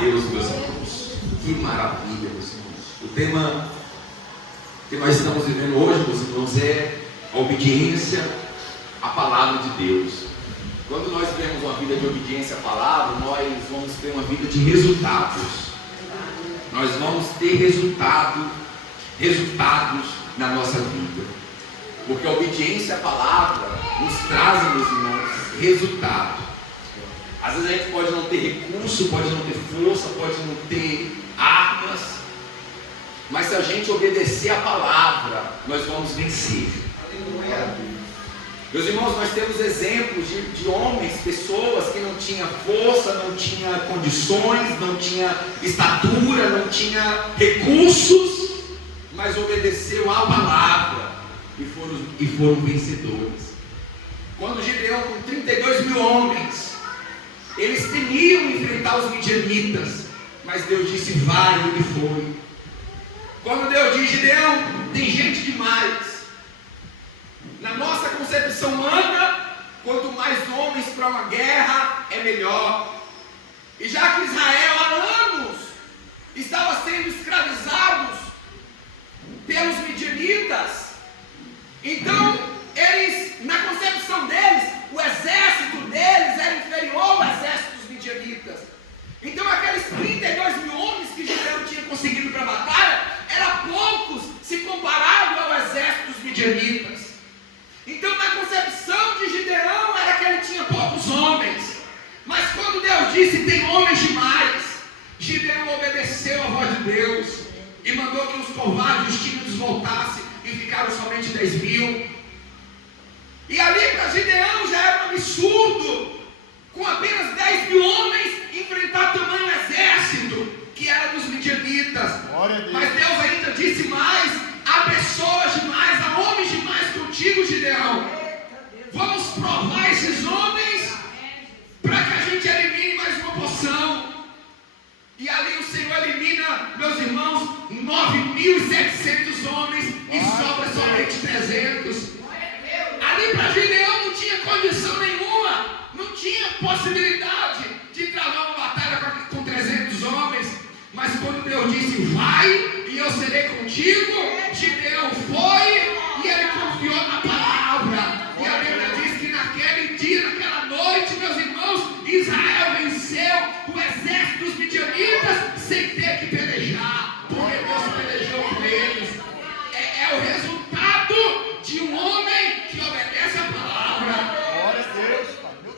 Deus, meus irmãos. Que maravilha, meus irmãos. O tema que nós estamos vivendo hoje, meus irmãos, é a obediência à palavra de Deus. Quando nós vivemos uma vida de obediência à palavra, nós vamos ter uma vida de resultados. Nós vamos ter resultados na nossa vida. Porque a obediência à palavra nos traz, meus irmãos, resultado. Às vezes a gente pode não ter recurso, pode não ter força, pode não ter armas, mas se a gente obedecer à palavra, nós vamos vencer. Meus irmãos, nós temos exemplos de homens, pessoas que não tinham força, não tinham condições, não tinham estatura, não tinham recursos, mas obedeceu à palavra e foram vencedores. Quando Gideão, com 32 mil homens, eles temiam enfrentar os midianitas, mas Deus disse: vai, e ele foi. Quando Deus diz: Gideão, tem gente demais. Na nossa concepção humana, quanto mais homens para uma guerra, é melhor. E já que Israel há anos estava sendo escravizados pelos midianitas, então eles, na concepção deles, o exército deles era inferior ao exército dos midianitas. Então aqueles 32 mil homens que Gideão tinha conseguido para a batalha, eram poucos se comparado ao exército dos midianitas. Então na concepção de Gideão era que ele tinha poucos homens. Mas quando Deus disse: tem homens demais, Gideão obedeceu a voz de Deus e mandou que os covardes, os tímidos voltassem, e ficaram somente 10 mil. E ali para Gideão já era um absurdo, com apenas 10 mil homens, enfrentar tamanho exército que era dos midianitas. Mas Deus ainda disse mais: há pessoas demais, há homens demais contigo, Gideão. Vamos provar esses homens para que a gente elimine mais uma porção. E ali o Senhor elimina, meus irmãos, 9.700 homens e sobra somente 300. Ali para Gideão não tinha condição nenhuma, não tinha possibilidade de travar uma batalha com 300 homens. Mas quando Deus disse: vai e eu serei contigo, Gideão foi e ele confiou na palavra. E a Bíblia diz que naquele dia, naquela noite, meus irmãos, Israel venceu o exército dos midianitas sem ter que pelejar, porque Deus pelejou com eles. É o resultado de um homem que obedece a palavra.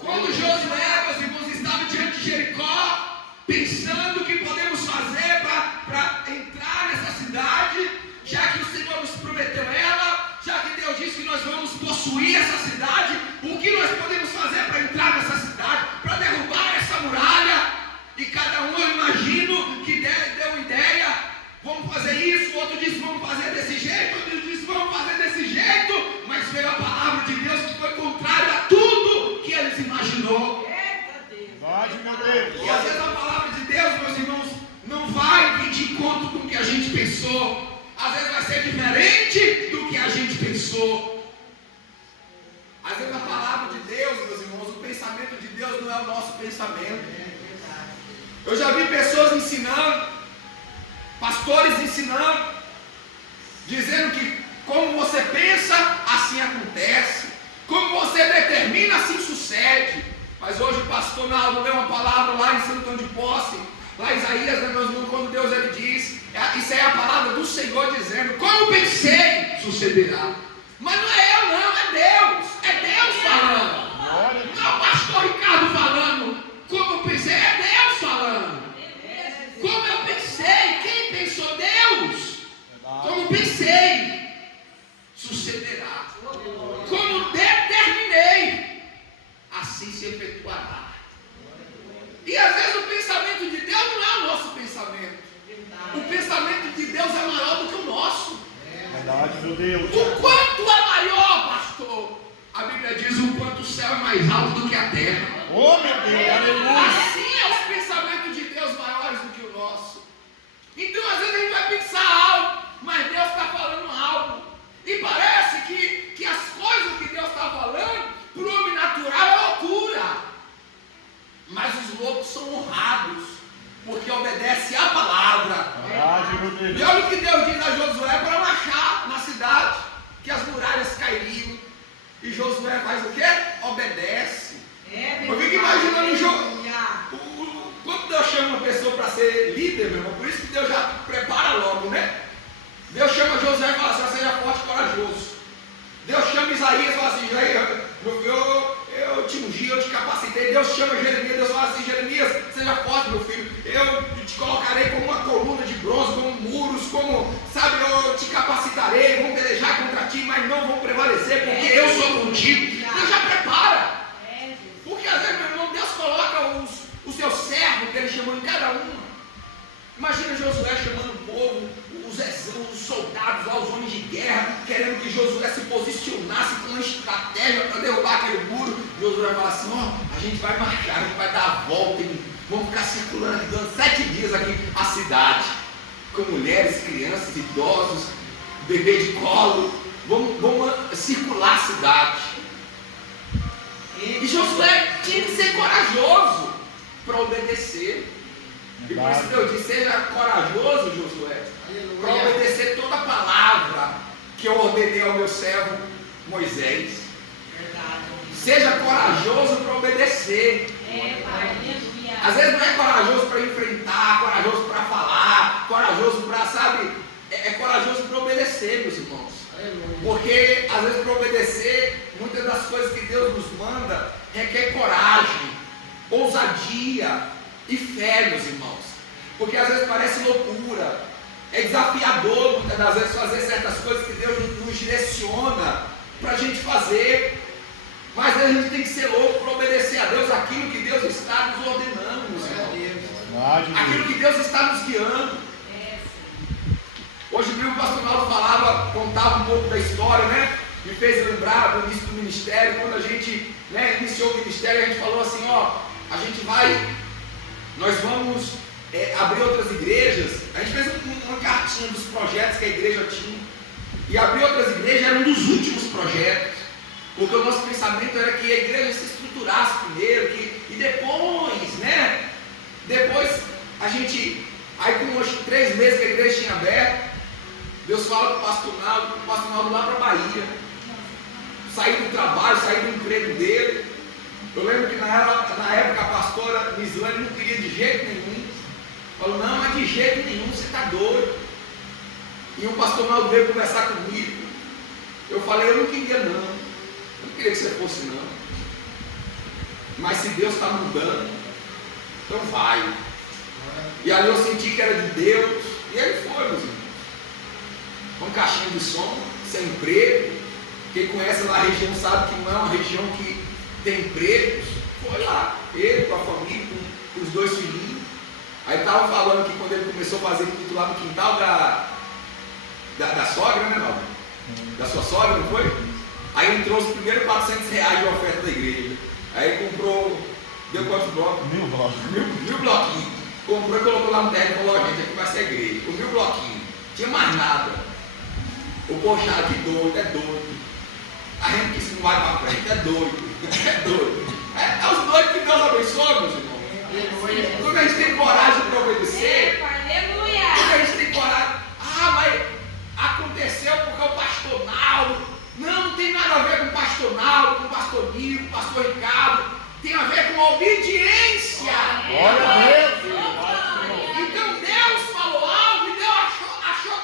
Quando Josué, meus irmãos, estava diante de Jericó, pensando o que podemos fazer para entrar nessa cidade, já que o Senhor nos prometeu ela, já que Deus disse que nós vamos possuir essa cidade, o que nós podemos fazer para entrar nessa cidade, para derrubar essa muralha? E cada um, eu imagino, que deu uma ideia: vamos fazer isso. O outro disse: vamos fazer desse jeito. O outro disse: vamos fazer desse jeito. Mas veio a palavra de Deus que foi contrária a tudo que eles imaginou. E às vezes a palavra de Deus, meus irmãos, não vai vir de encontro com o que a gente pensou. Às vezes vai ser diferente do que a gente pensou. Às vezes a palavra de Deus, meus irmãos, o pensamento de Deus não é o nosso pensamento. Eu já vi pessoas ensinando, pastores ensinando, dizendo que como você pensa, assim acontece. Como você determina, assim sucede. Mas hoje o pastor Naldo leu uma palavra lá em Santo Antônio de Posse, lá em Isaías, né, meus irmãos, quando Deus ele diz, isso é a palavra do Senhor dizendo: como pensei, sucederá. Mas não é eu não, é Deus falando. Não é o pastor Ricardo falando como eu pensei, é Deus falando. Como eu pensei, quem pensou? Deus. Como pensei, sucederá. Como determinei, assim se efetuará. E às vezes o pensamento de Deus não é o nosso pensamento. O pensamento de Deus é maior do que o nosso. Verdade, meu Deus. O quanto é maior, pastor? A Bíblia diz: o quanto o céu é mais alto do que a terra. Oh, meu Deus, aleluia. Assim é os pensamentos de Deus maiores do que o nosso. Então às vezes a gente vai pensar algo, mas Deus está falando algo. E parece que as coisas que Deus está falando, para o homem natural, é loucura. Mas os loucos são honrados, porque judeu. E olha o que Deus diz a Josué para marchar na cidade, que as muralhas cairiam. E Josué faz o quê? Obedece. Eu fico imaginando quando Deus chama uma pessoa para ser líder, meu irmão, por isso que Deus já prepara logo, né? Deus chama Josué e fala assim: seja forte e corajoso. Deus chama Isaías e fala assim: eu te ungi, eu te capacitei. Deus chama Jeremias, Deus fala assim: Jeremias, seja forte, meu filho. Eu te colocarei como uma coluna de bronze, como muros, sabe, eu te capacitarei. Vão pelejar contra ti, mas não vão prevalecer, porque eu sou contigo. Deus já prepara. Porque às vezes, meu irmão, Deus coloca o seu servo que ele chamou em cada uma. Imagina Josué chamando o povo, os soldados lá, os homens de guerra, querendo que Josué se posicionasse com uma estratégia para derrubar aquele muro. Josué fala assim: a gente vai marchar, a gente vai dar a volta, vamos ficar circulando aqui, dando 7 dias aqui a cidade, com mulheres, crianças, idosos, bebê de colo, vamos circular a cidade. E Josué tinha que ser corajoso para obedecer. E por isso Deus diz: seja corajoso, Josué, para obedecer toda a palavra que eu ordenei ao meu servo Moisés. Seja corajoso para obedecer. Às vezes não é corajoso para enfrentar, corajoso para falar, corajoso para, sabe, é corajoso para obedecer, meus irmãos. Porque às vezes para obedecer, muitas das coisas que Deus nos manda requer coragem, ousadia e fé, meus irmãos. Porque às vezes parece loucura, é desafiador muitas das vezes fazer certas coisas que Deus nos direciona para a gente fazer. Mas a gente tem que ser louco para obedecer a Deus aquilo que Deus está nos ordenando, meus irmãos. Aquilo que Deus está nos guiando. Hoje o pastor Naldo contava um pouco da história, né? Me fez lembrar do início do ministério. Quando a gente, né, iniciou o ministério, a gente falou assim: nós vamos abrir outras igrejas. A gente fez uma cartinha dos projetos que a igreja tinha. E abrir outras igrejas era um dos últimos projetos. Porque o nosso pensamento era que a igreja se estruturasse primeiro, e depois, né? Depois a gente, aí com uns 3 meses que a igreja tinha aberto, Deus fala para o pastor Naldo lá para a Bahia. Sair do trabalho, sair do emprego dele. Eu lembro que na época a pastora Mislane não queria de jeito nenhum. Falou: não, mas de jeito nenhum, você está doido. E o pastor Naldo veio conversar comigo. Eu falei: eu não queria não. Eu não queria que você fosse não. Mas se Deus está mudando, então vai. E ali eu senti que era de Deus. E ele foi, meus irmãos. Com caixinha de som, sem emprego. Quem conhece lá a região sabe que não é uma região que tem empregos. Foi lá, ele com a família, com os 2 filhinhos. Aí estava falando que quando ele começou a fazer culto lá no quintal da sogra, né, Naldo? Da sua sogra, não foi? Aí ele trouxe os primeiros R$400 de oferta da igreja. Aí ele comprou, deu quantos blocos? 1000 blocos. 1000 bloquinhos. Comprou e colocou lá no terreno e falou: gente, aqui vai ser a igreja. Com 1000 bloquinhos. Tinha mais nada. O povo achava que doido, é doido. A gente que não vai para frente, é doido. É doido. É os doidos que Deus abençoa, meus irmãos. Quando a gente tem coragem para obedecer, quando a gente tem coragem, mas aconteceu porque o pastor Naldo. Não tem nada a ver com o pastor Naldo, com o pastor Nilo, com o pastor Ricardo. Tem a ver com a obediência. Glória a Deus. Então Deus falou algo e Deus achou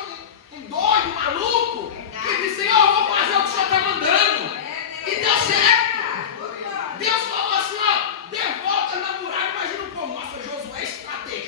um doido, um maluco, que disse: Senhor, eu vou fazer o que o Senhor está mandando. E deu certo. Deus falou assim: dê volta na muralha. Imagina o povo: nossa, Josué é estrategista.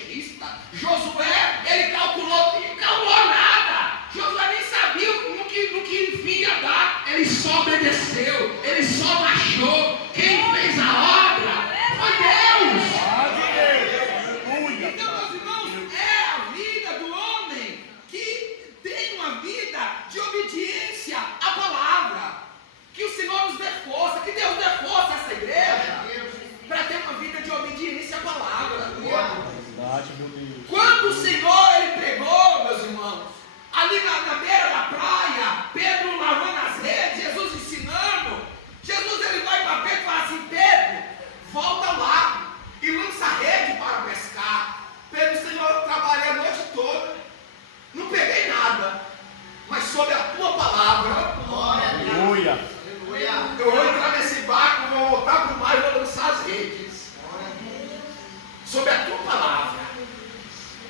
palavra.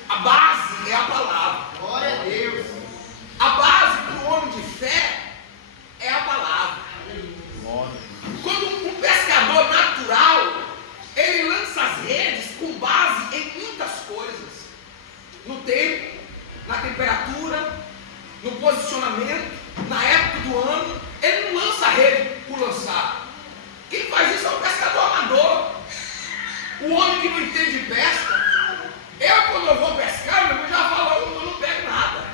A base é a palavra. Glória a Deus. A base para o homem de fé é a palavra. Quando um pescador natural, ele lança as redes com base em muitas coisas. No tempo, na temperatura, no posicionamento, na época do ano. Ele não lança a rede por lançar. Quem faz isso é o pescador amador. O homem que não entende de pesca. Eu, quando eu vou pescar, eu já falo, eu não pego nada.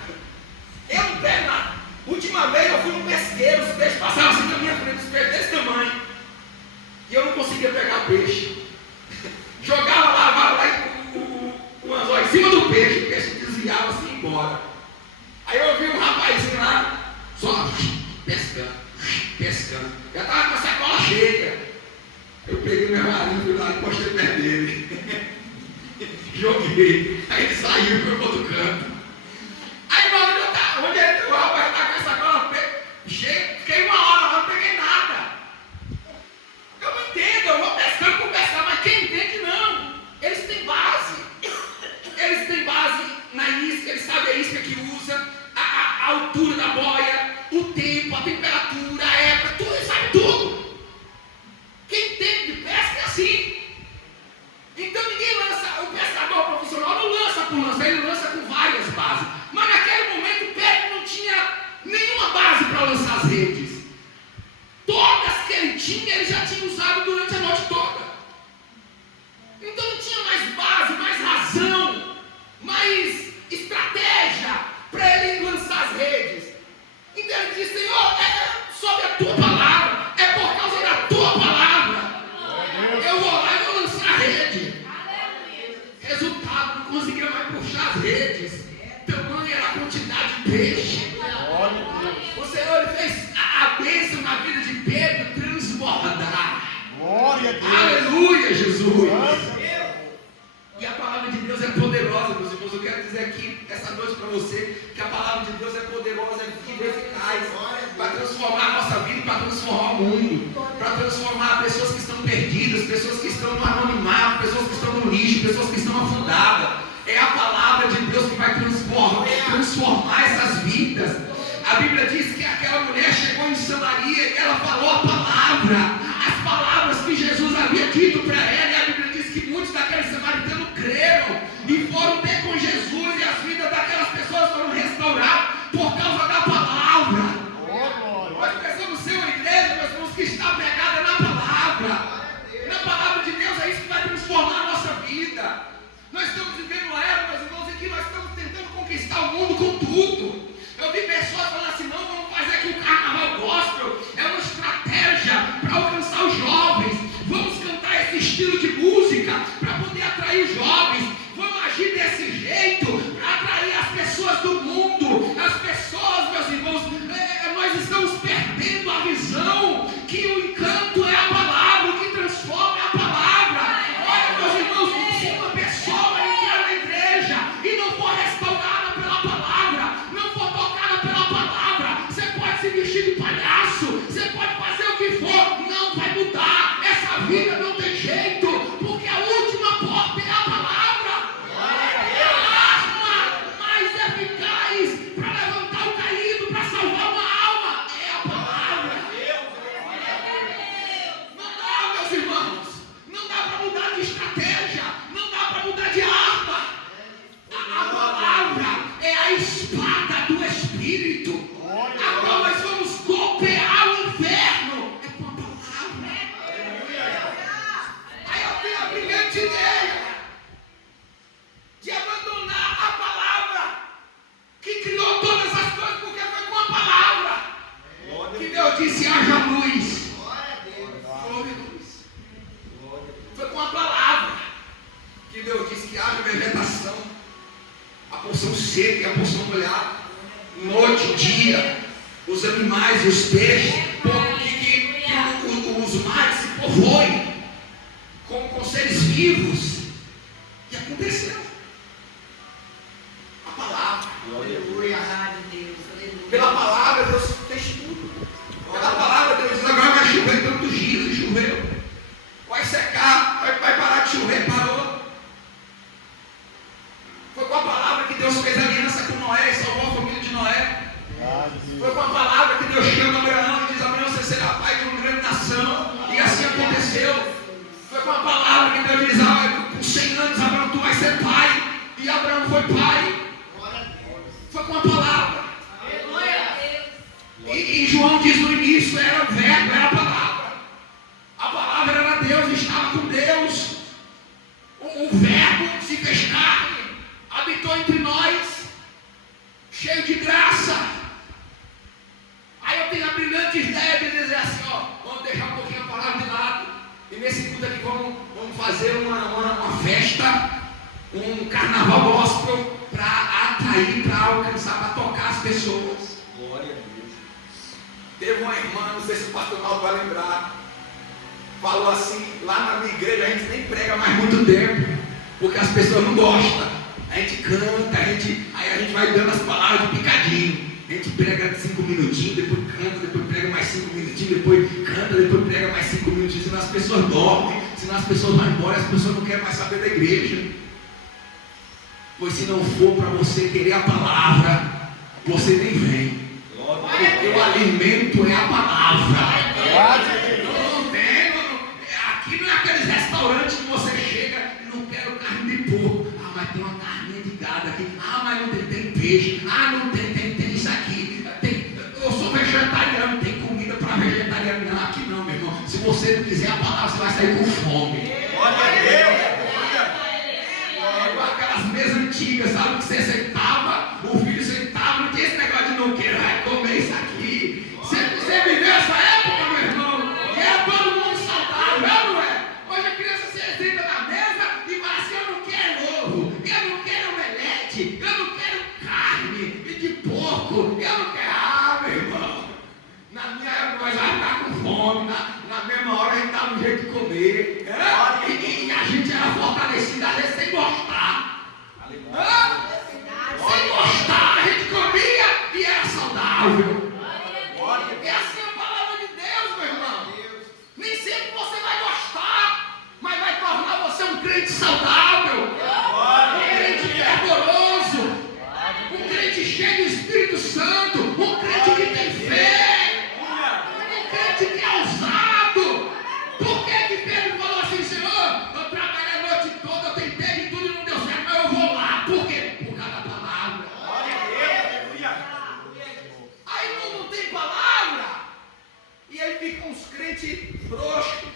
Eu não pego nada. Última vez eu fui no pesqueiro, os peixes passavam assim na minha frente, os peixes desse tamanho. E eu não conseguia pegar peixe. Jogava, lavava lá o anzol em cima do peixe, o peixe desviava assim e ia embora. Aí eu vi um rapazinho lá, só pescando, pescando. Já estava com a sacola cheia. Eu peguei meu marinho, fui lá e postei perto dele. Joguei. Aí ele saiu e foi para outro canto. Aí onde ele o rapaz está com essa sacola cheia, fiquei 1 hora lá, não peguei nada. Eu não entendo, eu vou pescando por pescar, mas quem entende não. Eles têm base. Eles têm base na isca, eles sabem a isca que usa, a altura da boia, o tempo, a temperatura, a época, tudo, eles sabem tudo. Quem entende de pesca é assim. Então ninguém lança, o pescador profissional não lança por lançar, ele lança com várias bases. Mas naquele momento o Pedro não tinha nenhuma base para lançar as redes. Todas que ele tinha, ele já tinha usado durante a noite toda. Então não tinha mais base, mais razão, mais estratégia para ele lançar as redes. Então ele disse: Senhor, é sobre a tua palavra, é por causa da tua palavra. Eu vou lá e vou lançar a rede. Resultado, não conseguia mais puxar as redes. Tamanho era a quantidade de peixe. O Senhor fez a bênção na vida de Pedro transbordar. Glória a Deus. Aleluia, Jesus. E a palavra de Deus é poderosa, meus irmãos. Eu quero dizer aqui, essa noite para você, que a palavra de Deus é poderosa, é viva e eficaz, para transformar a nossa vida, para transformar o mundo, para transformar pessoas que estão perdidas, pessoas que estão no anonimato, pessoas que estão no lixo, pessoas que estão afundadas. É a palavra de Deus que vai transformar essas vidas. A Bíblia diz que aquela mulher chegou em Samaria e ela falou a palavra, as palavras que Jesus havia dito para ela. E a Bíblia diz que muitos daqueles samaritanos creram e foram ter com Jesus, e as vidas daquelas pessoas foram restauradas por causa da palavra. Nós precisamos ser uma igreja, meus irmãos, que está pegada na palavra. Na palavra de Deus é isso que vai transformar a nossa vida. Nós estamos vivendo uma era, meus irmãos, em que nós estamos tentando conquistar o mundo com tudo. Eu vi pessoas falando assim: não, vamos fazer aqui o carnaval gospel, é uma estratégia para alcançar os jovens. Vamos cantar esse estilo de música para poder atrair os jovens. Vamos agir desse jeito para atrair as pessoas do mundo. As pessoas, meus irmãos, nós estamos perdendo a visão que o encanto é a palavra, o que transforma é a palavra. Olha, meus irmãos, se uma pessoa entrar na igreja e não for restaurada pela palavra, não for tocada pela palavra, você pode se vestir de palhaço, você pode fazer o que for, não vai mudar. Essa vida não tem jeito, porque a última porta é a palavra. A arma mais eficaz para levantar o caído, para salvar uma alma, é a palavra. Não dá, meus irmãos, não dá para mudar de estratégia, não dá para mudar de arma. A palavra é a espada do Espírito, a qual nós vamos golpear o inferno. É com a palavra. Aí eu tenho a brilhante ideia de abandonar a palavra que criou todas as coisas, porque foi com a palavra que Deus disse: haja luz. Houve luz. Foi com a palavra que Deus disse que haja vegetação, a porção seca e a porção molhada, noite, dia, os animais e os peixes, que os mares se povoem com seres vivos. E aconteceu. A palavra. Aleluia. Pela palavra Deus fez tudo. Pela palavra Deus diz: agora vai chover tantos dias, e choveu. Vai secar, vai parar de chover, parou. Deus fez aliança com Noé e salvou a família de Noé. Foi com a palavra que Deus chama Abraão e diz: Abraão, você será pai de uma grande nação. E assim aconteceu. Foi com a palavra que Deus diz: com 100 anos, Abraão, tu vais ser pai. E Abraão foi pai. Foi com a palavra. E João diz no início: era o verbo, era a palavra. A palavra era Deus, estava com Deus. O verbo se fez carne, habitou entre nós, cheio de graça. Aí eu tenho a brilhante ideia de dizer assim: vamos deixar um pouquinho a palavra de lado. E nesse culto aqui vamos fazer uma festa, um carnaval gospel, para atrair, para alcançar, para tocar as pessoas. Glória a Deus. Teve uma irmã, não sei se o pastor Naldo vai lembrar, falou assim: lá na minha igreja a gente nem prega mais muito tempo, porque as pessoas não gostam. A gente canta, aí a gente vai dando as palavras de picadinho. A gente prega 5 minutinhos, depois canta, depois prega mais 5 minutinhos, depois canta, depois prega mais 5 minutinhos, senão as pessoas dormem, senão as pessoas vão embora, as pessoas não querem mais saber da igreja. Pois se não for para você querer a palavra, você nem vem. Porque o alimento é a palavra. Não tem, aqui não é aqueles restaurantes que você chega e não quero carne de porco. Mas tem uma carne de gado aqui. Mas não tem peixe. Não tem isso aqui. Eu sou vegetariano, tem comida para vegetariano. Não, aqui não, meu irmão. Se você não quiser a palavra, você vai sair com fome. Aquelas mesas antigas, sabe? Que você sentava, o filho sentava, não tinha esse negócio de não quero, vai comer isso aqui. Você viveu essa época, meu irmão? E era todo mundo saudável, não é? Hoje a criança se senta na mesa e fala assim: eu não quero ovo, eu não quero omelete, eu não quero carne e de porco, eu não quero. Meu irmão, na minha época nós vamos ficar com fome, na mesma hora a gente dava um jeito de comer. E a gente era fortalecido, às vezes sem gostar. Sem gostar, a gente comia e era saudável. E assim é a palavra de Deus, meu irmão. Nem sempre você vai gostar, mas vai tornar você um crente saudável, um crente fervoroso, um crente cheio do Espírito Santo, um crente que tem fé, um crente que é ousado. Por que Pedro falou assim: Senhor, eu trabalhei a noite toda, eu tentei de tudo e não deu certo, mas eu vou lá. Por quê? Por causa da palavra. Aí não tem palavra. E aí ficam uns crentes frouxos,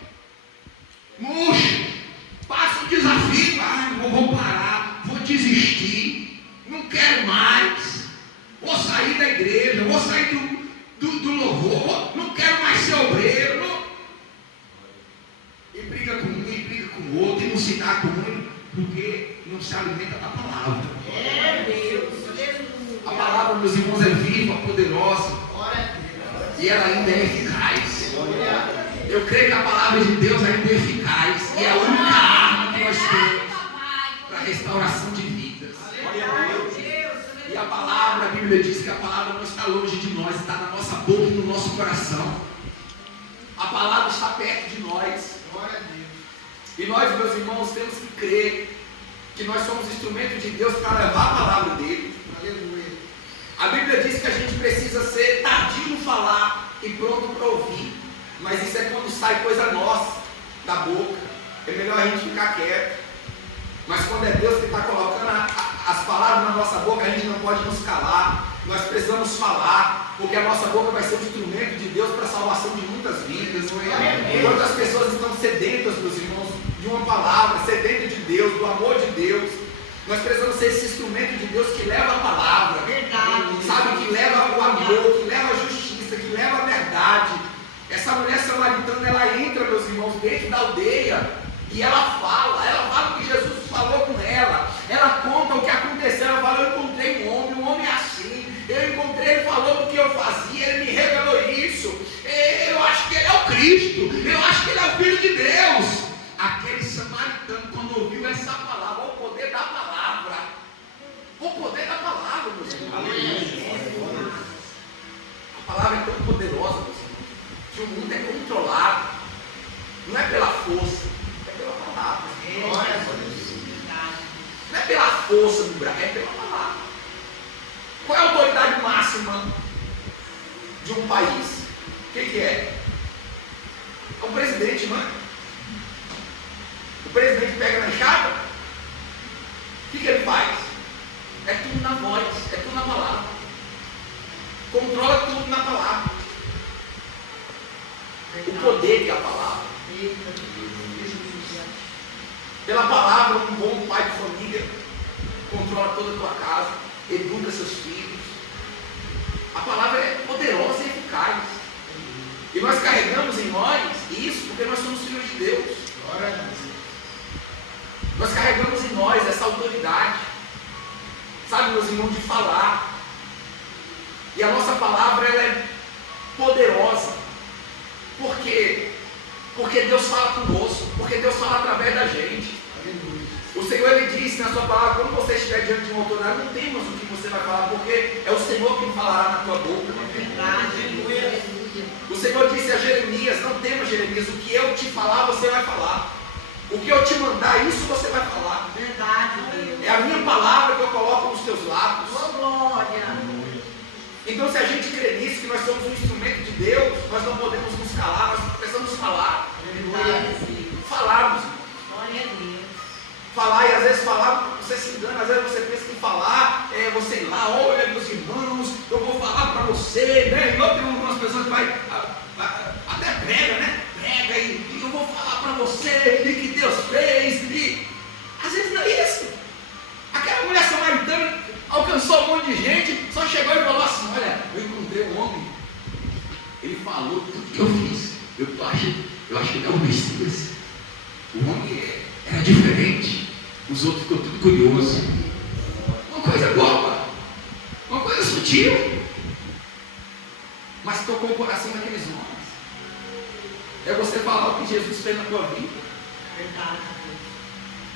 murchos. Passa um desafio: vou parar, vou desistir, não quero mais, vou sair da igreja, vou sair do louvor, não quero mais ser obreiro. E briga com um, e briga com o outro, e não se dá com um, porque não se alimenta da palavra. A palavra, meus irmãos, é viva, poderosa, e ela ainda é eficaz. Eu creio que a palavra de Deus ainda é eficaz, e é a única arma que nós temos para a restauração de vidas. E a palavra, a Bíblia diz que a palavra não está longe de nós, está na nossa boca e no nosso coração. A palavra está perto de nós. E nós, meus irmãos, temos que crer que nós somos instrumentos de Deus para levar a palavra dele. Aleluia. A Bíblia diz que a gente precisa ser tardio no falar e pronto para ouvir. Mas isso é quando sai coisa nossa da boca. É melhor a gente ficar quieto. Mas quando é Deus que está colocando as palavras na nossa boca, a gente não pode nos calar. Nós precisamos falar, porque a nossa boca vai ser um instrumento de Deus para a salvação de muitas vidas. Quantas pessoas estão sedentas, meus irmãos, de uma palavra, sedentas de Deus, do amor de Deus. Nós precisamos ser esse instrumento de Deus que leva a palavra, sabe, que leva o amor, que leva a justiça, que leva a verdade. Essa mulher samaritana, ela entra, meus irmãos, dentro da aldeia. E ela fala o que Jesus falou com ela. Ela conta o que aconteceu. Ela fala: eu encontrei um homem assim. Eu encontrei, ele falou do que eu fazia, ele me revelou isso. Eu acho que ele é o Cristo. Eu acho que ele é o Filho de Deus. Aquele samaritano, quando ouviu essa palavra, o poder da palavra. O poder da palavra, meus irmãos. A palavra é tão poderosa, meus irmãos, que o mundo é controlado. Não é pela força, é pela palavra. Não é pela força do braço? É pela palavra. Qual é a autoridade máxima de um país? Quem que é? É o presidente, não é? O presidente pega na enxada, o que ele faz? É tudo na voz, é tudo na palavra. Controla tudo na palavra. O poder que é a palavra. Pela palavra, um bom pai de família controla toda a tua casa, educa seus filhos. A palavra é poderosa e eficaz. E nós carregamos em nós isso porque nós somos filhos de Deus. Nós carregamos em nós essa autoridade, sabe, meus irmãos, de falar. E a nossa palavra, ela é poderosa. Por quê? Porque Deus fala conosco, porque Deus fala através da gente. O Senhor, Ele disse na sua palavra, quando você estiver diante de uma autoridade, não temas o que você vai falar, porque é o Senhor quem falará na tua boca. O Senhor disse a Jeremias, não temas, Jeremias, o que eu te falar, você vai falar. O que eu te mandar, isso você vai falar. É a minha palavra que eu coloco nos teus lábios. Então, se a gente crê nisso, que nós somos um instrumento de Deus, nós não podemos nos calar, nós precisamos falar. Falarmos. Falar, e às vezes falar, você se engana, às vezes você pensa que falar é você ir lá, olha meus irmãos, eu vou falar para você, né? Igual tem algumas pessoas que vai, até prega, né? Prega e eu vou falar para você, e que Deus fez, e às vezes não é isso. Aquela mulher samaritana alcançou um monte de gente, só chegou e falou assim: olha, eu encontrei um homem, ele falou tudo que eu fiz, eu acho que ele é o Messias. O homem era diferente, os outros ficou tudo curioso. Uma coisa boba, uma coisa sutil, mas tocou o coração daqueles homens. É você falar o que Jesus fez na tua vida.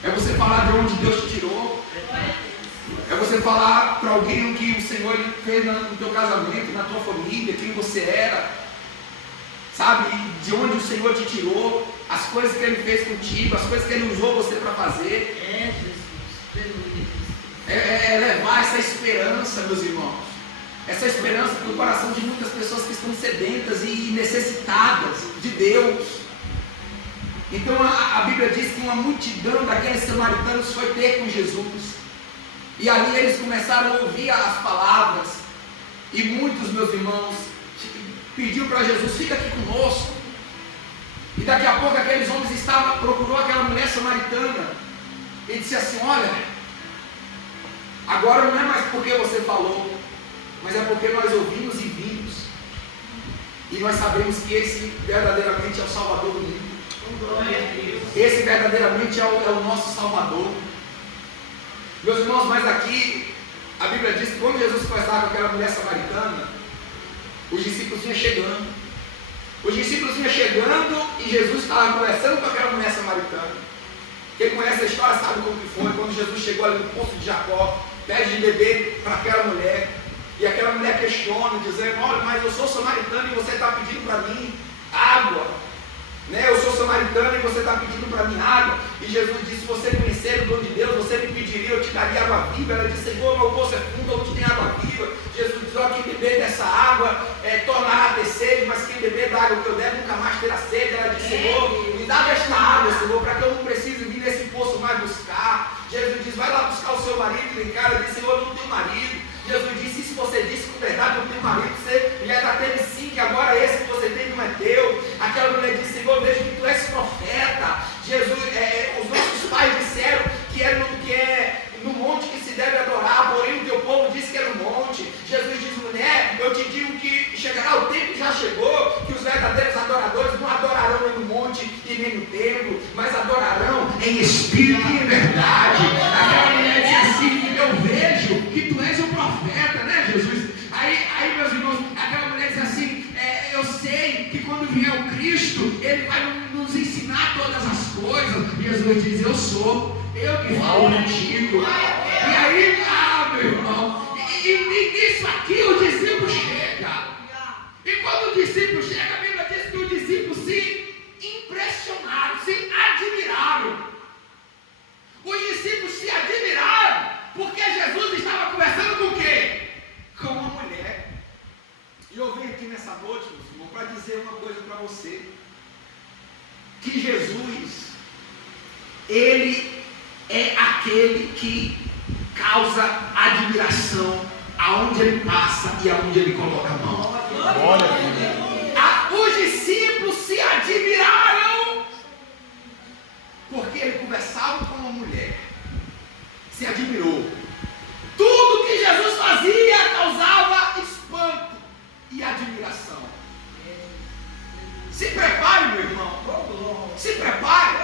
É você falar de onde Deus te tirou. É você falar para alguém o que o Senhor fez no teu casamento, na tua família, quem você era, sabe, de onde o Senhor te tirou, as coisas que Ele fez contigo, as coisas que Ele usou você para fazer. É levar essa esperança, meus irmãos, essa esperança no coração de muitas pessoas que estão sedentas e necessitadas de Deus. Então a Bíblia diz que uma multidão daqueles samaritanos foi ter com Jesus. E ali eles começaram a ouvir as palavras. E muitos, meus irmãos, pediu para Jesus: fica aqui conosco. E daqui a pouco aqueles homens procurou aquela mulher samaritana. E disse assim: olha, agora não é mais porque você falou, mas é porque nós ouvimos e vimos. E nós sabemos que esse verdadeiramente é o Salvador do mundo. Esse verdadeiramente é o nosso Salvador. Meus irmãos, mas aqui a Bíblia diz que quando Jesus conversava com aquela mulher samaritana, os discípulos vinham chegando. Os discípulos vinham chegando e Jesus estava conversando com aquela mulher samaritana. Quem conhece a história sabe como que foi. Quando Jesus chegou ali no poço de Jacó, pede de beber para aquela mulher. E aquela mulher questiona, dizendo: olha, mas eu sou samaritano e você está pedindo para mim água. Né? Eu sou samaritano e você está pedindo para mim água. E Jesus disse: se você conhecer o dom de Deus, você me pediria, eu te daria água viva. Ela disse: Senhor, meu poço é fundo, onde tem água viva. Jesus diz: ó, quem beber dessa água tornará a ter sede, mas quem beber da água que eu der nunca mais terá sede. Ela disse: Senhor, me dá desta água, Senhor, para que eu não precise vir nesse poço mais buscar. Jesus diz: vai lá buscar o seu marido. E em casa ela disse: Senhor, eu não tenho marido. Jesus disse: se você disse com verdade, eu tenho marido, você já está tendo sim, que agora esse que você tem não é teu. Aquela mulher disse: Senhor, eu vejo que tu és profeta. Jesus, os nossos pais disseram que é no monte que se deve adorar, porém o teu povo disse que era no monte. Jesus diz: mulher, eu te digo que chegará o tempo, já chegou, que os verdadeiros adoradores não adorarão nem no monte e nem no templo, mas adorarão em espírito e em verdade. Aquela mulher disse assim: eu vejo que tu és o profeta, né, Jesus? Aí meus irmãos, aquela mulher diz assim: eu sei que quando vier o Cristo, Ele vai nos ensinar todas as coisas. E Jesus diz: eu sou, eu que falo contigo. E aí, meu irmão, e nisso aqui o discípulo chega. E quando o discípulo chega, a Bíblia diz que os discípulos se impressionaram, se admiraram. Os discípulos se admiraram ele é aquele que causa admiração aonde ele passa e aonde ele coloca a mão. Glória a Deus. Os discípulos se admiraram porque ele conversava com uma mulher. Se admirou. Tudo que Jesus fazia causava espanto e admiração. Se prepare, meu irmão. Se prepare.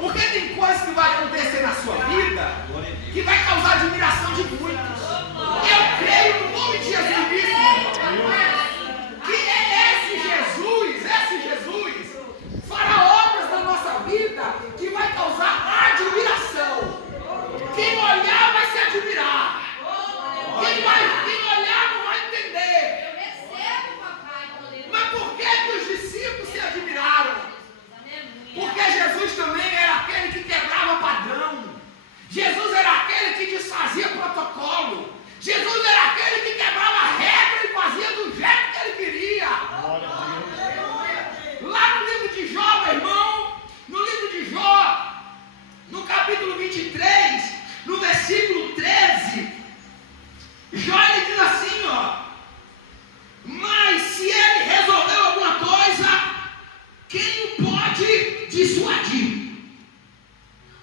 Porque tem coisas que vai acontecer na sua vida que vai causar admiração de muitos. Eu creio no nome de Jesus Cristo que esse Jesus fará obras na nossa vida que vai causar admiração. Quem olhar vai se admirar. Quem olhar não vai entender. Mas por que os discípulos se admiraram? Porque Jesus também era aquele que quebrava padrão. Jesus era aquele que desfazia protocolo. Jesus era aquele que quebrava a regra e fazia do jeito que ele queria. Lá no livro de Jó, meu irmão, no livro de Jó, no capítulo 23, no versículo 13, Jó ele diz assim, mas se ele resolveu alguma coisa, quem o pode dissuadir?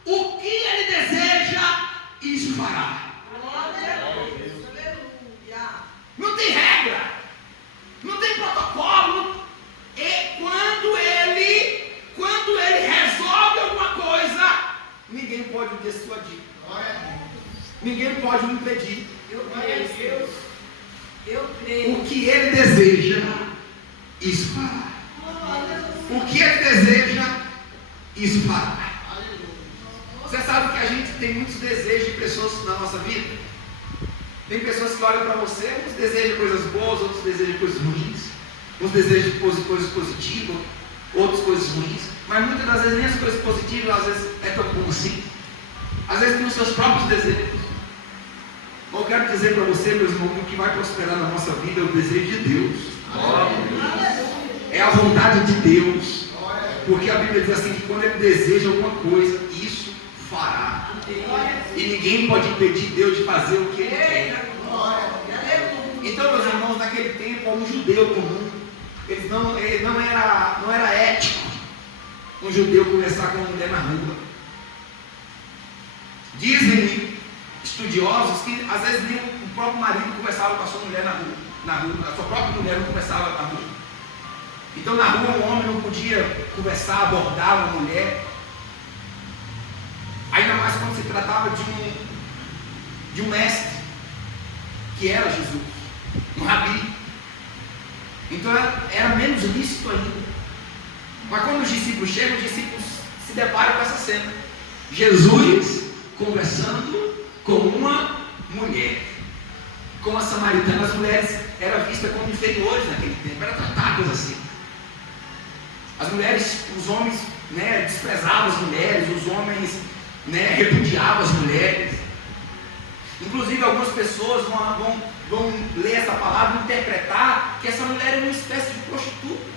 O que ele deseja, isso fará. Não tem regra, não tem protocolo. E quando ele resolve alguma coisa, ninguém pode dissuadir. Ninguém pode me impedir. Eu creio. O que ele deseja, isso fará. O que ele deseja, isso fará. Você sabe que a gente tem muitos desejos de pessoas na nossa vida? Tem pessoas que olham para você, uns desejam coisas boas, outros desejam coisas ruins, uns desejam coisas positivas, outras coisas ruins, mas muitas das vezes nem as coisas positivas, às vezes é tão bom assim. Às vezes tem os seus próprios desejos. Eu quero dizer para você, meus irmãos, que o que vai prosperar na nossa vida é o desejo de Deus. É a vontade de Deus. Porque a Bíblia diz assim, que quando ele deseja alguma coisa, isso fará. E ninguém pode impedir Deus de fazer o que ele quer. Então, meus irmãos, naquele tempo, um judeu comum, ele não era ético um judeu conversar com uma mulher na rua. Dizem estudiosos que às vezes nem o próprio marido conversava com a sua mulher na rua, a sua própria mulher não conversava na rua. Então na rua um homem não podia conversar, abordar uma mulher, ainda mais quando se tratava de um mestre, que era Jesus, um rabi. Então era menos lícito ainda. Mas quando os discípulos chegam, os discípulos se deparam com essa cena. Jesus conversando com uma mulher, com a samaritana. As mulheres eram vistas como inferiores naquele tempo, eram tratadas assim. As mulheres, os homens, desprezavam as mulheres, os homens, repudiavam as mulheres. Inclusive algumas pessoas vão ler essa palavra e interpretar que essa mulher é uma espécie de prostituta.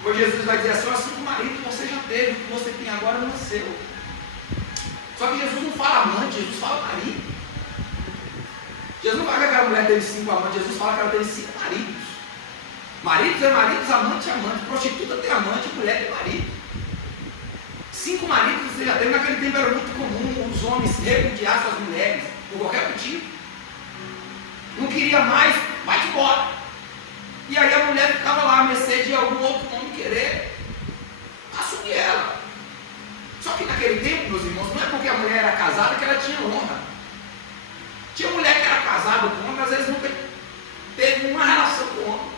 Pois Jesus vai dizer assim: 5 maridos você já teve, o que você tem agora não é seu. Só que Jesus não fala amante, Jesus fala marido. Jesus não fala que aquela mulher teve 5 amantes, Jesus fala que ela teve 5 maridos. Maridos é maridos, amante é amante, prostituta tem amante, mulher tem marido. 5 maridos você já teve. Naquele tempo era muito comum os homens repudiar suas mulheres por qualquer motivo. Não queria mais, vai-te embora. E aí a mulher ficava lá à mercê de algum outro homem querer assumir ela. Só que naquele tempo, meus irmãos, não é porque a mulher era casada que ela tinha honra. Tinha mulher que era casada com homem, às vezes nunca teve uma relação com o homem.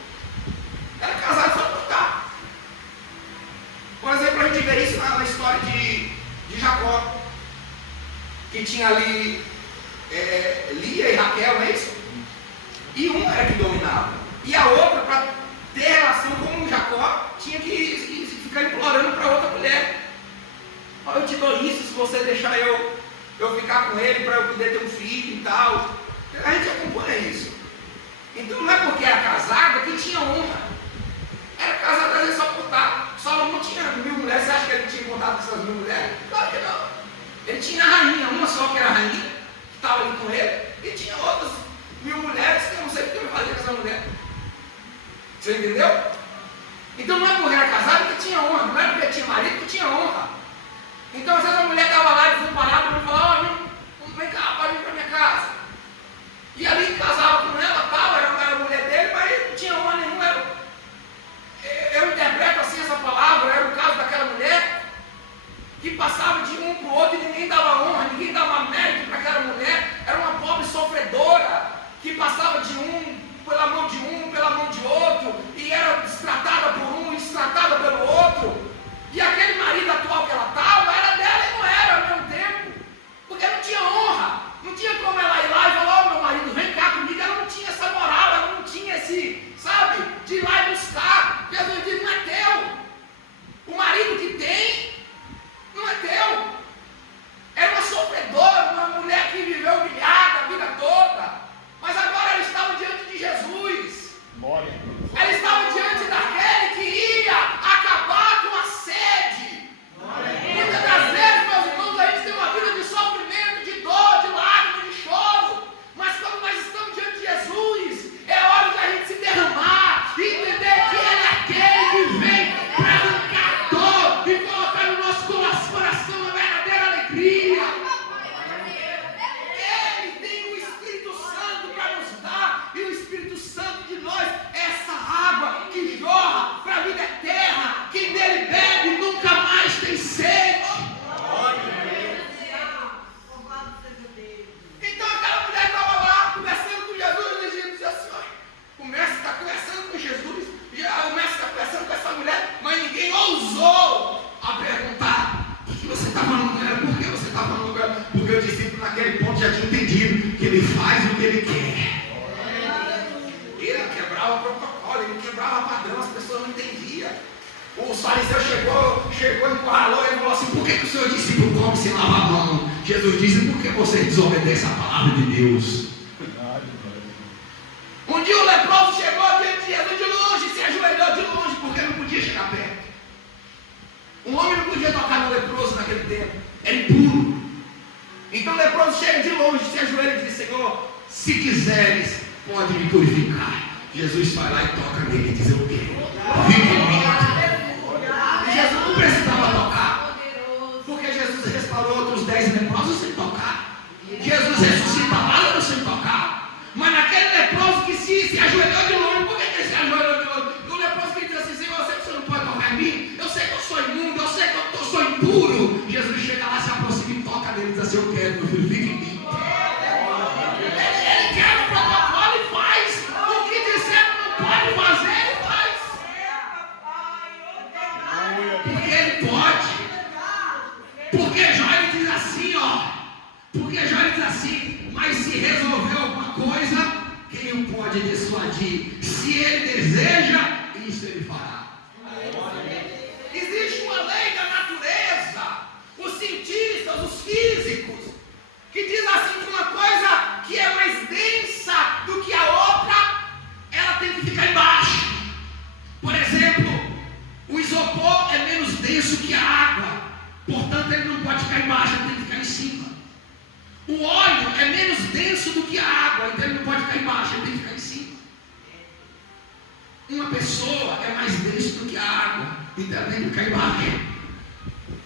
Era casada só por estar. Por exemplo, a gente vê isso na história de Jacó, que tinha ali Lia e Raquel, não é isso? E uma era que dominava. E a outra, para ter relação com Jacó, tinha que ficar implorando para outra mulher. Eu te dou isso se você deixar eu ficar com ele para eu poder ter um filho e tal. A gente acompanha isso. Então não é porque era casada que tinha honra. Era casada às vezes só por estar. Salomão tinha 1000 mulheres, você acha que ele tinha contato com essas 1000 mulheres? Claro que não. Ele tinha a rainha, uma só que era a rainha, que estava ali com ele, e tinha outras 1000 mulheres que eu não sei o que eu fazia com essa mulher. Você entendeu? Então não é porque era casado que tinha honra, não é porque tinha marido que tinha honra. Então às vezes a mulher estava lá desamparada e falava, vem cá, pode vir para minha casa. E ali casava com ela, tal, era a mulher dele, mas ele não tinha honra nenhuma. Eu interpreto assim essa palavra, era o caso daquela mulher que passava de um para o outro e ninguém dava honra, ninguém dava mérito para aquela mulher. Era uma pobre sofredora que passava de pela mão de outro, e era destratada por um e destratada pelo outro. E aquele marido atual que ela estava era dela e não era ao mesmo tempo, porque não tinha honra, não tinha como ela ir lá e falar, meu marido, vem cá comigo. Ela não tinha essa moral, ela não tinha esse, sabe, de ir lá e buscar. Jesus diz, não é teu. O marido que tem, não é teu. Era uma sofredora, uma mulher que viveu humilhada a vida toda, mas agora ela estava diante de Jesus. Ela estava diante daquele que ia acabar com a sede. Muitas das vezes, meus irmãos, a gente tem uma vida de sofrimento, de dor, de lágrimas, de choro, mas quando nós estamos diante de Jesus, é hora de a gente se derramar e entender que Ele é aquele que vem para arrancar dor e colocar no nosso coração uma verdadeira alegria. Ele tem o Espírito Santo para nos dar, e o Espírito Santo de nós é essa água que jorra para a vida eterna. Quem dele bebe nunca mais tem sede. Então aquela mulher estava lá conversando com Jesus, e Jesus disse assim, ó, o mestre está conversando com Jesus, o mestre está conversando com essa mulher, mas ninguém ousou a perguntar, o que você está falando com ela? Por que você está falando com ela? Porque o discípulo naquele ponto já tinha entendido que ele faz o que ele quer. Ele quebrava o protocolo, ele quebrava padrão, as pessoas não entendiam. O fariseu chegou, encurralou e falou assim, por que o seu discípulo come sem lavar a mão? Jesus disse, por que você desobedece a palavra de Deus? Um dia o leproso chegou diante de Jesus de longe, se ajoelhou de longe, porque não podia chegar perto. Um homem não podia tocar no leproso naquele tempo, era impuro. Então o leproso chega de longe, se ajoelha e diz, Senhor, se quiseres, pode me purificar. Jesus vai lá e toca nele e diz, eu quero, vive em mim. E Jesus não precisava tocar, porque Jesus restaurou outros 10 leprosos sem tocar. Jesus ressuscita Lázaro sem tocar. Mas naquele leproso que se ajoelhou de longe, por que ele se ajoelhou de longe? O leproso que diz assim, Senhor, eu sei que você não pode tocar em mim, eu sei que eu sou imundo, eu sei que eu sou impuro. Jesus chega lá, se aproxima e toca nele e diz assim, eu quero, meu filho, fica em mim. Ele quer o protocolo e faz. O que disseram não pode fazer, ele faz. Porque ele pode. Porque Jó ele diz assim, porque Jó ele diz assim, mas se resolver alguma coisa, quem o pode dissuadir? Se ele deseja, isso ele fará. Existe uma lei da natureza, os cientistas, os físicos, que diz assim que uma coisa que é mais densa do que a outra, ela tem que ficar embaixo. Por exemplo, o isopor é menos denso que a água, portanto ele não pode ficar embaixo, ele tem que ficar em cima. O óleo é menos denso do que a água, então ele não pode ficar embaixo, ele tem que ficar em cima. Uma pessoa é mais denso do que a água, então ela tem que ficar embaixo.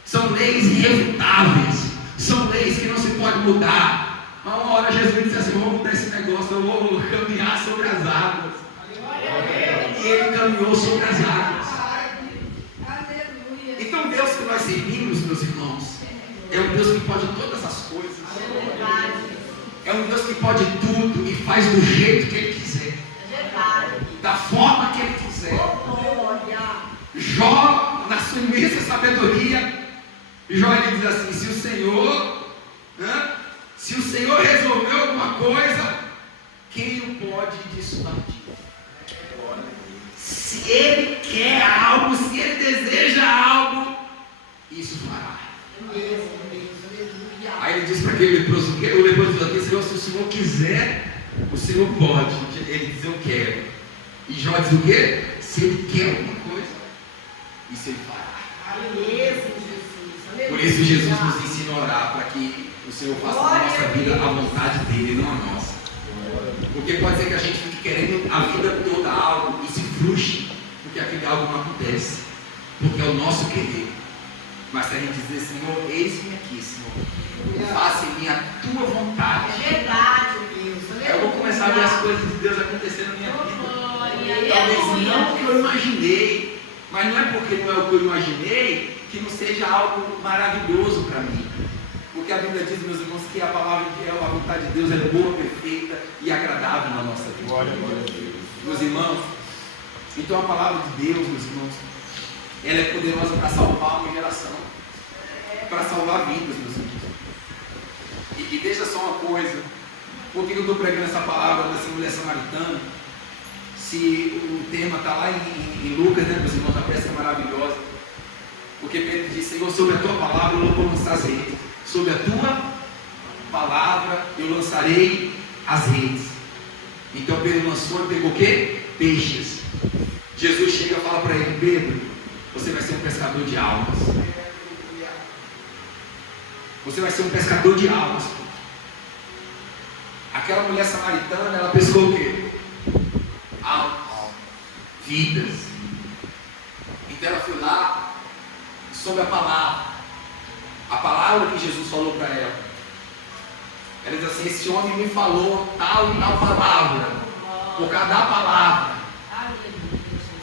São leis irrefutáveis, são leis que não se pode mudar. Mas uma hora Jesus disse assim, vou mudar esse negócio, eu vou caminhar sobre as águas. E ele caminhou sobre as águas. Então Deus que nós servimos, meus irmãos, é um Deus que pode todas as coisas. É um Deus que pode tudo e faz do jeito que Ele quiser, da forma que Ele quiser. Jó, na sua imensa sabedoria, Jó ele diz assim, se o Senhor resolveu alguma coisa, quem o pode dissuadir? Se Ele quer algo, se Ele deseja algo, isso fará. Aí ele diz para aquele leproso, o leproso diz aqui, Senhor, se o Senhor quiser, o Senhor pode. Ele diz, eu quero. E Jó diz o quê? Se ele quer alguma coisa, isso Ele fará. Por Por isso Jesus nos ensina a orar, para que o Senhor faça na nossa vida a vontade dEle e não a nossa. Porque pode ser que a gente fique querendo a vida toda algo e se frustre, porque aquele algo não acontece, porque é o nosso querer. Mas se a gente dizer, Senhor, eis-me aqui, Senhor, faça em mim a tua vontade. É verdade, Deus. Eu vou começar a ver as coisas de Deus acontecer na minha vida. Talvez não o que eu imaginei, mas não é porque não é o que eu imaginei que não seja algo maravilhoso para mim. Porque a Bíblia diz, meus irmãos, que a palavra de Deus, a vontade de Deus é boa, perfeita e agradável na nossa vida. Glória a Deus. Meus irmãos, então a palavra de Deus, meus irmãos, ela é poderosa para salvar uma geração, para salvar vidas, meus irmãos. E veja só uma coisa, por que eu estou pregando essa palavra dessa mulher samaritana? Se o tema está lá em Lucas, né, meus irmãos, a peça maravilhosa. Porque Pedro diz, Senhor, sobre a tua palavra eu vou lançar as redes. Sobre a tua palavra eu lançarei as redes. Então Pedro lançou e pegou o quê? Peixes. Jesus chega e fala para ele, Pedro, você vai ser um pescador de almas. Você vai ser um pescador de almas. Aquela mulher samaritana, ela pescou o quê? Almas. Vidas. Então ela foi lá sobre a palavra. A palavra que Jesus falou para ela. Ela diz assim, esse homem me falou tal e tal palavra. Por causa da palavra.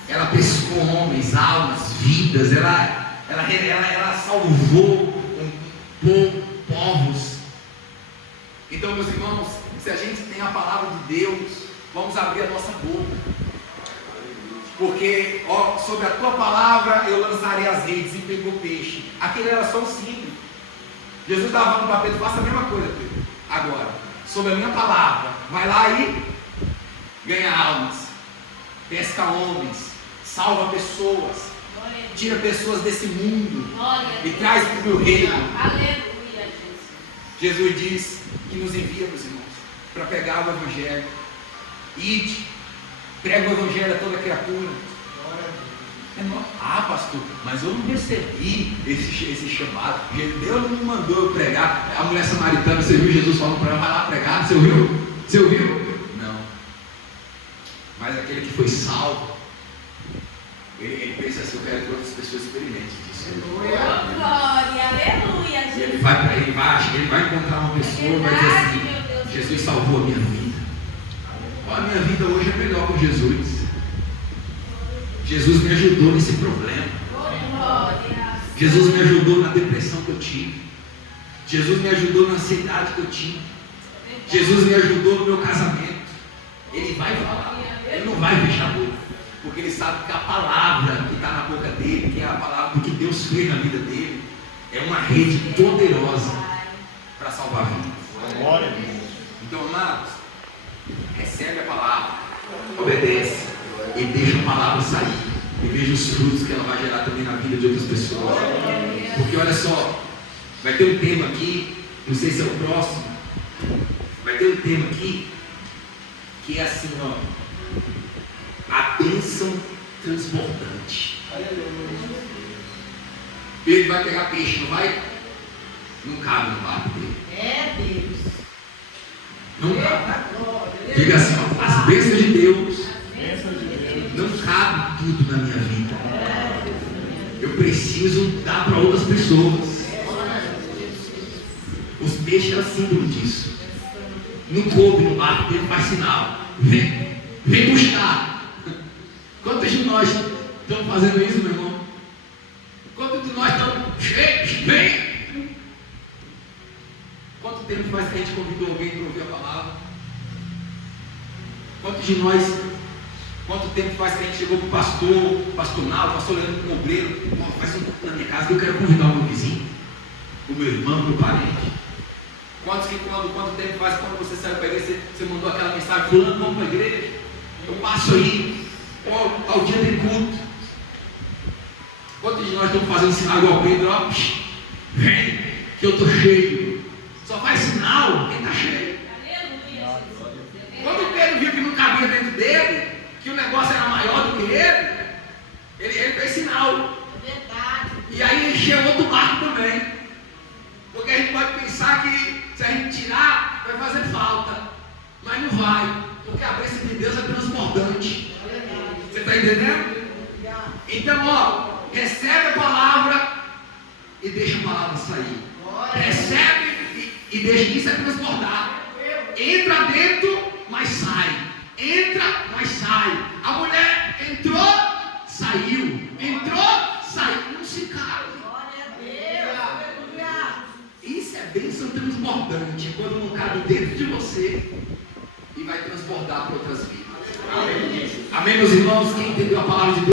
Ela pescou homens, almas, vidas. Ela salvou povos. Então, meus irmãos, se a gente tem a palavra de Deus, vamos abrir a nossa boca. Porque, ó, sobre a tua palavra eu lançarei as redes, e pegou peixe. Aquilo era só um simples. Jesus estava falando para Pedro, faça a mesma coisa, Pedro. Agora, sobre a minha palavra, vai lá e ganha almas, pesca homens, salva pessoas, tira pessoas desse mundo e traz para o meu reino. Aleluia, Jesus diz que nos envia, meus irmãos, para pegar o Evangelho. Ide, prega o Evangelho a toda criatura. Ah, pastor, mas eu não recebi esse chamado. Deus não me mandou eu pregar. A mulher samaritana, você viu Jesus falando para ela, vai lá pregar? Você ouviu? Você ouviu? Não. Mas aquele que foi salvo, ele pensa assim, eu quero que outras pessoas experimentem disso. glória, aleluia, E ele vai encontrar uma pessoa e vai dizer assim, Jesus salvou a minha vida. A minha vida hoje é melhor com Jesus. Jesus me ajudou nesse problema. Jesus me ajudou na depressão que eu tive. Jesus me ajudou na ansiedade que eu tinha. Jesus me ajudou no meu casamento. Ele vai falar. Ele não vai fechar a boca. Porque ele sabe que a palavra que está na boca dele, que é a palavra do que Deus fez na vida dele, é uma rede poderosa para salvar vidas. Glória a Deus. Então, amados, recebe a palavra, obedece e deixa a palavra sair. E veja os frutos que ela vai gerar também na vida de outras pessoas. Porque olha só, vai ter um tema aqui, não sei se é o próximo, vai ter um tema aqui que é assim, ó, a bênção transbordante. Pedro vai pegar peixe, não vai? Não cabe no barco dele. É Deus. Não cabe. Diga assim, ó, as bênçãos de Deus não cabe tudo na minha vida. Eu preciso dar para outras pessoas. Os peixes eram símbolo disso. Não coube no barco dele, faz sinal. Vem buscar. Quantos de nós estamos fazendo isso, meu irmão? Quantos de nós estamos? Vem! Quanto tempo faz que a gente convidou alguém para ouvir a palavra? Quantos de nós? Quanto tempo faz que a gente chegou para o pastor Naldo, pastor Leandro, com o obreiro? Faz um culto na minha casa que eu quero convidar o meu vizinho, o meu irmão, o meu parente. Quanto tempo faz quando você saiu para a igreja, você mandou aquela mensagem, fulano, vamos para a igreja? Eu passo aí, ao dia de culto. Quantos de nós estamos fazendo sinal igual Pedro? Ó, vem, que eu estou cheio. Só faz sinal quem está cheio. Quando Pedro viu que não cabia dentro dele, que o negócio era maior do que ele fez sinal. falta, mas não vai, porque a bênção de Deus é transbordante. Você está entendendo? Então, ó, recebe a palavra e deixa a palavra sair. Recebe e deixa isso é transbordar. Entra dentro, mas sai. Entra, mas sai. A mulher entrou, saiu. Entrou, saiu. Não se cala. Isso é bênção transbordante. Quando não cabe dentro de você e vai transbordar para outras vidas. Amém, meus irmãos? Quem entendeu a palavra de Deus?